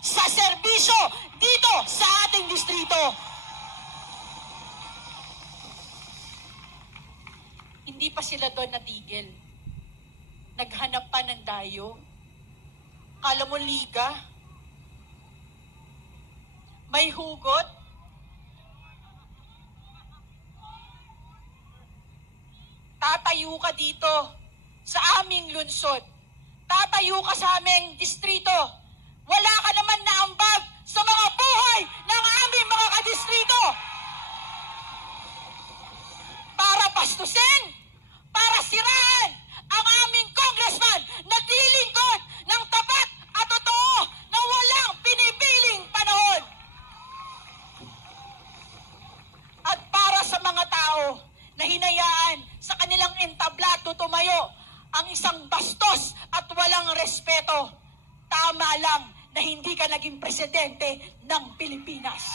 sa serbisyo dito sa ating distrito. Hindi pa sila doon natigil. Naghanap pa ng dayo. Kala mo liga? May hugot? Tatayo ka dito sa aming lungsod. Tatayo ka sa aming distrito. Wala ka naman na ambag sa mga buhay ng aming mga kadistrito. Para bastusin, para siraan ang aming congressman naglilingkod ng tapat at totoo na walang pinipiling panahon. At para sa mga tao na hinayaan sa kanilang entablado tumayo ang isang bastos at walang respeto, tama lang na hindi ka naging presidente ng Pilipinas.